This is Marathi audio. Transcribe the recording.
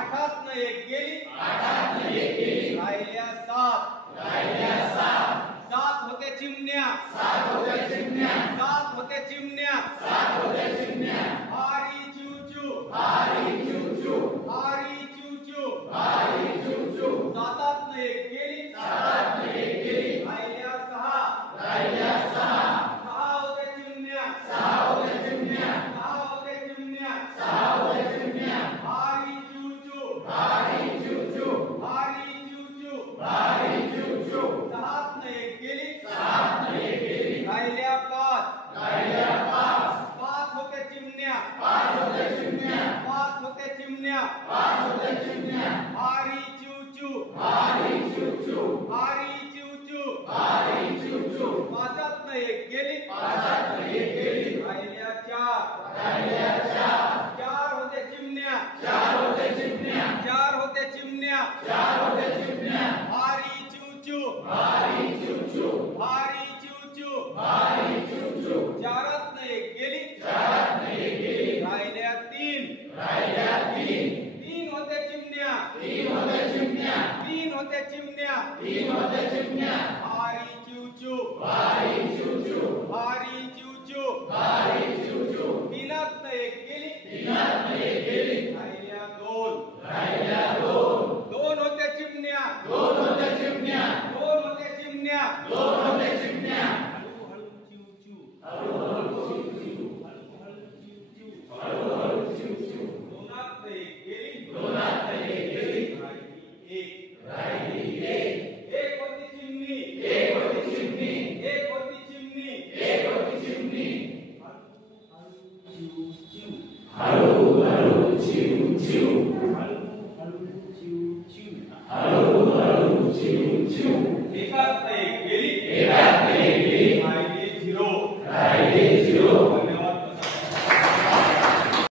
आठातनं एक गेली राहिल्या सात सात होते चिमण्या सात होते चिमण्या हारी चिवचू सातातनं एक गेली राहिल्या सहा होते चिमण्या हारी चिवचू सातातनं एक गेली राहिल्या पाच होते चिमण्या हारी चिवचू पाचातनं एक गेली राहिल्या चार होते चिमण्या हारी चिवचू चारातनं एक गेली राहिल्या तीन होते चिमण्या हारी चिवचू तीनातनं एक गेली राहिल्या दोन होते चिमण्या दोनातनं एक गेली राहिली एक होती चिमणी हळू चिव